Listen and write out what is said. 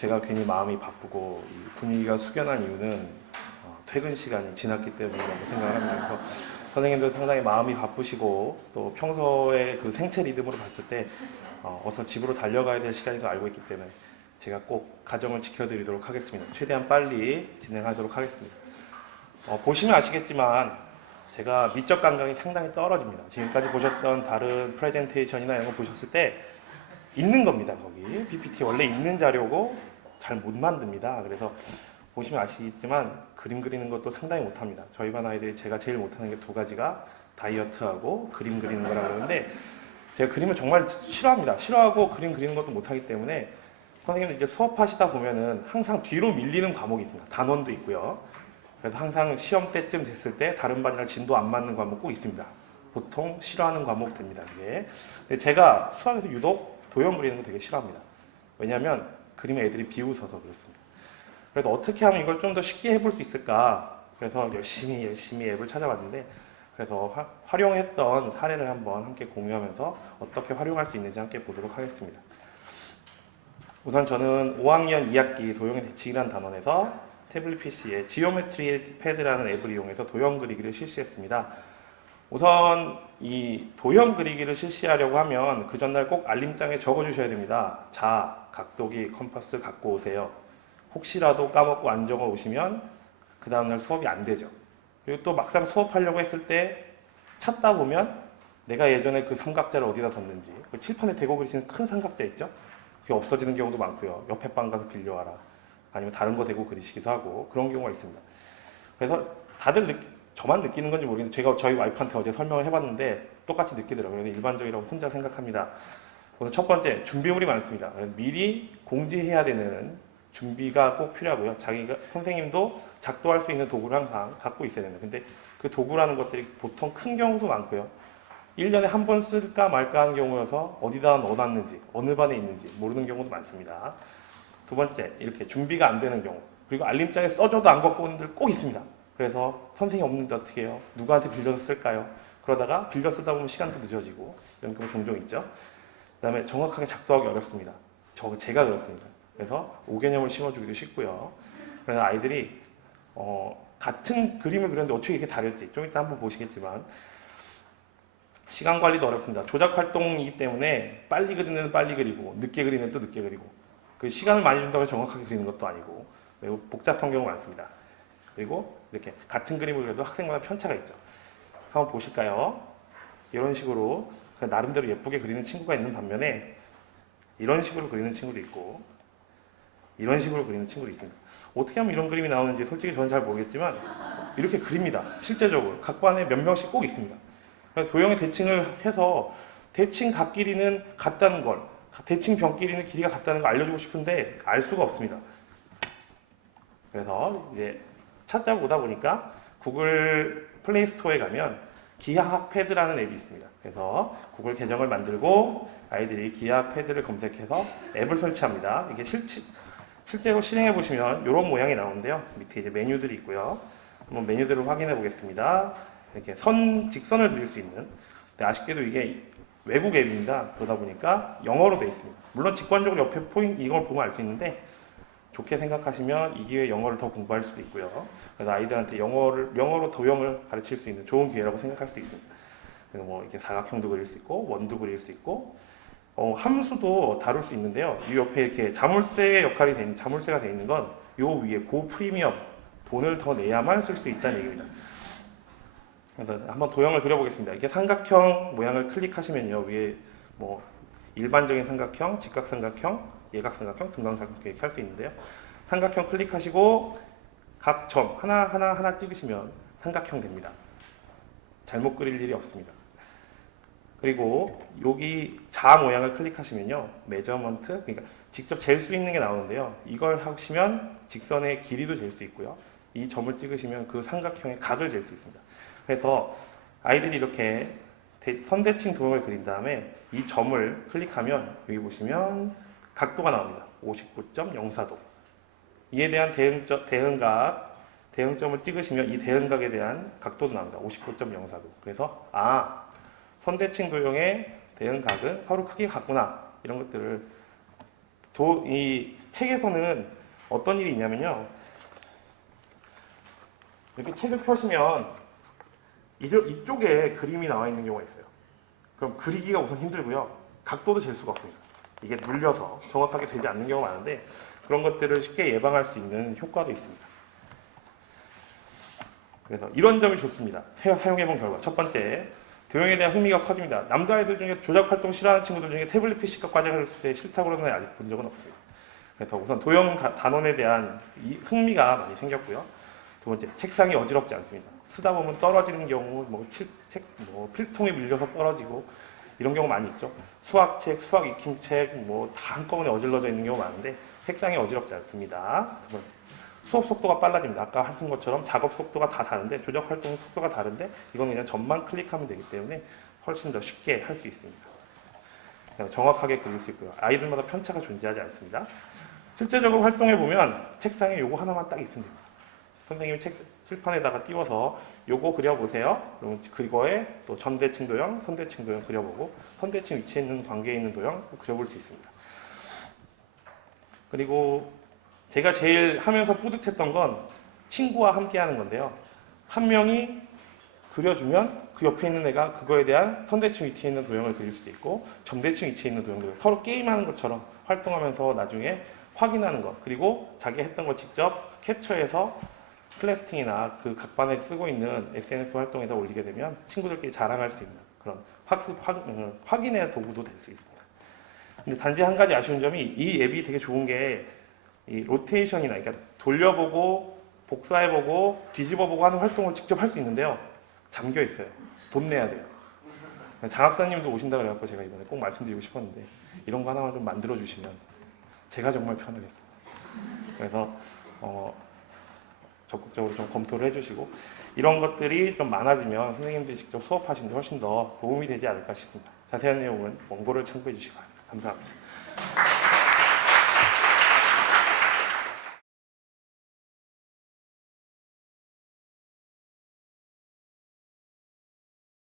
제가 괜히 마음이 바쁘고 이 분위기가 숙연한 이유는 퇴근 시간이 지났기 때문이라고 생각을 합니다. 그래서 선생님들 상당히 마음이 바쁘시고 또 평소에 그 생체 리듬으로 봤을 때 어서 집으로 달려가야 될 시간인 걸 알고 있기 때문에 제가 꼭 가정을 지켜드리도록 하겠습니다. 최대한 빨리 진행하도록 하겠습니다. 보시면 아시겠지만 제가 미적 감각이 상당히 떨어집니다. 지금까지 보셨던 다른 프레젠테이션이나 이런 거 보셨을 때 있는 겁니다. 거기 PPT 원래 있는 자료고 잘 못 만듭니다. 그래서 보시면 아시겠지만 그림 그리는 것도 상당히 못합니다. 저희 반 아이들이 제가 제일 못하는 게 두 가지가 다이어트하고 그림 그리는 거라 그러는데 제가 그림을 정말 싫어합니다. 싫어하고 그림 그리는 것도 못하기 때문에 선생님들 이제 수업하시다 보면은 항상 뒤로 밀리는 과목이 있습니다. 단원도 있고요. 그래서 항상 시험 때쯤 됐을 때 다른 반이랑 진도 안 맞는 과목 꼭 있습니다. 보통 싫어하는 과목 됩니다. 이게. 근데 제가 수학에서 유독 도형 그리는 거 되게 싫어합니다. 왜냐하면 그림에 애들이 비웃어서 그렇습니다. 그래서 어떻게 하면 이걸 좀 더 쉽게 해볼 수 있을까? 그래서 열심히 앱을 찾아봤는데 그래서 활용했던 사례를 한번 함께 공유하면서 어떻게 활용할 수 있는지 함께 보도록 하겠습니다. 우선 저는 5학년 2학기 도형의 대칭이라는 단원에서 태블릿 PC에 지오메트리 패드라는 앱을 이용해서 도형 그리기를 실시했습니다. 우선 이 도형 그리기를 실시하려고 하면 그 전날 꼭 알림장에 적어주셔야 됩니다. 자, 각도기, 컴파스 갖고 오세요. 혹시라도 까먹고 안 적어 오시면 그 다음날 수업이 안 되죠. 그리고 또 막상 수업하려고 했을 때 찾다 보면 내가 예전에 그 삼각자를 어디다 뒀는지 그 칠판에 대고 그리시는 큰 삼각자 있죠? 그게 없어지는 경우도 많고요. 옆에 방 가서 빌려와라. 아니면 다른 거 대고 그리시기도 하고 그런 경우가 있습니다. 그래서 다들 저만 느끼는 건지 모르겠는데 제가 저희 와이프한테 어제 설명을 해봤는데 똑같이 느끼더라고요. 일반적이라고 혼자 생각합니다. 우선 첫 번째, 준비물이 많습니다. 미리 공지해야 되는 준비가 꼭 필요하고요. 자기가 선생님도 작동할 수 있는 도구를 항상 갖고 있어야 됩니다. 근데 그 도구라는 것들이 보통 큰 경우도 많고요. 1년에 한 번 쓸까 말까 하는 경우여서 어디다 넣어놨는지 어느 반에 있는지 모르는 경우도 많습니다. 두 번째, 이렇게 준비가 안 되는 경우. 그리고 알림장에 써줘도 안 갖고 오는 분들 꼭 있습니다. 그래서 선생님 없는데 어떻게 해요? 누구한테 빌려서 쓸까요? 그러다가 빌려 쓰다 보면 시간도 늦어지고 이런 경우 종종 있죠. 그 다음에 정확하게 작동하기 어렵습니다. 제가 그렇습니다. 그래서 5개념을 심어주기도 쉽고요. 그래서 아이들이 같은 그림을 그렸는데 어떻게 이렇게 다를지 좀 이따 한번 보시겠지만 시간 관리도 어렵습니다. 조작 활동이기 때문에 빨리 그리는 애는 빨리 그리고 늦게 그리는 애는 또 늦게 그리고 그 시간을 많이 준다고 해서 정확하게 그리는 것도 아니고 매우 복잡한 경우가 많습니다. 그리고 이렇게 같은 그림을 그려도 학생마다 편차가 있죠. 한번 보실까요? 이런 식으로 나름대로 예쁘게 그리는 친구가 있는 반면에 이런 식으로 그리는 친구도 있고 이런 식으로 그리는 친구도 있습니다. 어떻게 하면 이런 그림이 나오는지 솔직히 저는 잘 모르겠지만 이렇게 그립니다. 실제적으로 각 반에 몇 명씩 꼭 있습니다. 도형의 대칭을 해서 대칭 각 길이는 같다는 걸 대칭 변 길이는 길이가 같다는 걸 알려주고 싶은데 알 수가 없습니다. 그래서 이제 찾아보다 보니까 구글 플레이 스토어에 가면 기하학 패드라는 앱이 있습니다. 그래서 구글 계정을 만들고 아이들이 기하학 패드를 검색해서 앱을 설치합니다. 이게 실제로 실행해 보시면 이런 모양이 나오는데요. 밑에 이제 메뉴들이 있고요. 한번 메뉴들을 확인해 보겠습니다. 이렇게 직선을 그릴 수 있는. 근데 아쉽게도 이게 외국 앱입니다. 그러다 보니까 영어로 되어 있습니다. 물론 직관적으로 옆에 포인트 이걸 보면 알 수 있는데 좋게 생각하시면 이 기회에 영어를 더 공부할 수도 있고요. 그래서 아이들한테 영어로 도형을 가르칠 수 있는 좋은 기회라고 생각할 수도 있습니다. 그래서 뭐 이렇게 사각형도 그릴 수 있고 원도 그릴 수 있고 함수도 다룰 수 있는데요. 이 옆에 이렇게 자물쇠가 되어 있는 건 요 위에 고 프리미엄 돈을 더 내야만 쓸 수 있다는 얘기입니다. 그래서 한번 도형을 그려보겠습니다. 이게 삼각형 모양을 클릭하시면요. 위에 뭐 일반적인 삼각형, 직각삼각형, 예각삼각형, 등각삼각형 이렇게 할 수 있는데요. 삼각형 클릭하시고 각 점 하나 찍으시면 삼각형 됩니다. 잘못 그릴 일이 없습니다. 그리고 여기 자 모양을 클릭하시면요. 메저먼트, 그러니까 직접 잴 수 있는 게 나오는데요. 이걸 하시면 직선의 길이도 잴 수 있고요. 이 점을 찍으시면 그 삼각형의 각을 잴 수 있습니다. 그래서 아이들이 이렇게 선대칭 도형을 그린 다음에 이 점을 클릭하면 여기 보시면 각도가 나옵니다. 59.04도. 이에 대한 대응점을 찍으시면 이 대응각에 대한 각도도 나옵니다. 59.04도. 그래서 선대칭 도형의 대응각은 서로 크게 같구나. 이런 것들을 이 책에서는 어떤 일이 있냐면요. 이렇게 책을 펴시면 이쪽에 그림이 나와 있는 경우가 있어요. 그럼 그리기가 우선 힘들고요. 각도도 잴 수가 없습니다. 이게 눌려서 정확하게 되지 않는 경우가 많은데 그런 것들을 쉽게 예방할 수 있는 효과도 있습니다. 그래서 이런 점이 좋습니다. 사용해본 결과 첫 번째, 도형에 대한 흥미가 커집니다. 남자아이들 중에 조작 활동 싫어하는 친구들 중에 태블릿 PC가 과제를 했을 때 싫다고 그러는 애 아직 본 적은 없습니다. 그래서 우선 도형 단원에 대한 흥미가 많이 생겼고요. 두 번째, 책상이 어지럽지 않습니다. 쓰다 보면 떨어지는 경우, 필통에 밀려서 떨어지고 이런 경우 많이 있죠. 수학책, 수학 익힘책, 다 한꺼번에 어질러져 있는 경우 많은데 책상이 어지럽지 않습니다. 두 번째, 수업 속도가 빨라집니다. 아까 하신 것처럼 작업 속도가 다 다른데 조작 활동 속도가 다른데 이건 그냥 점만 클릭하면 되기 때문에 훨씬 더 쉽게 할 수 있습니다. 그냥 정확하게 그릴 수 있고요. 아이들마다 편차가 존재하지 않습니다. 실제적으로 활동해 보면 책상에 요거 하나만 딱 있으면 됩니다. 선생님이 칠판에다가 띄워서 요거 그려보세요. 그러면 그거에 또 전대칭 도형, 선대칭 도형 그려보고 선대칭 위치에 있는 관계에 있는 도형 그려볼 수 있습니다. 그리고 제가 제일 하면서 뿌듯했던 건 친구와 함께 하는 건데요. 한 명이 그려주면 그 옆에 있는 애가 그거에 대한 선대칭 위치에 있는 도형을 그릴 수도 있고 점대칭 위치에 있는 도형을 서로 게임하는 것처럼 활동하면서 나중에 확인하는 것, 그리고 자기 했던 걸 직접 캡처해서 클래스팅이나 그 각반에 쓰고 있는 SNS 활동에다 올리게 되면 친구들끼리 자랑할 수 있는 그런 확인의 도구도 될 수 있습니다. 근데 단지 한 가지 아쉬운 점이 이 앱이 되게 좋은 게 이 로테이션이나 그러니까 돌려보고 복사해보고 뒤집어보고 하는 활동을 직접 할 수 있는데요. 잠겨 있어요. 돈 내야 돼요. 장학사님도 오신다 그래갖고 제가 이번에 꼭 말씀드리고 싶었는데 이런 거 하나만 좀 만들어 주시면 제가 정말 편하겠습니다. 그래서 적극적으로 좀 검토를 해주시고 이런 것들이 좀 많아지면 선생님들이 직접 수업하시는데 훨씬 더 도움이 되지 않을까 싶습니다. 자세한 내용은 원고를 참고해 주시기 바랍니다. 감사합니다.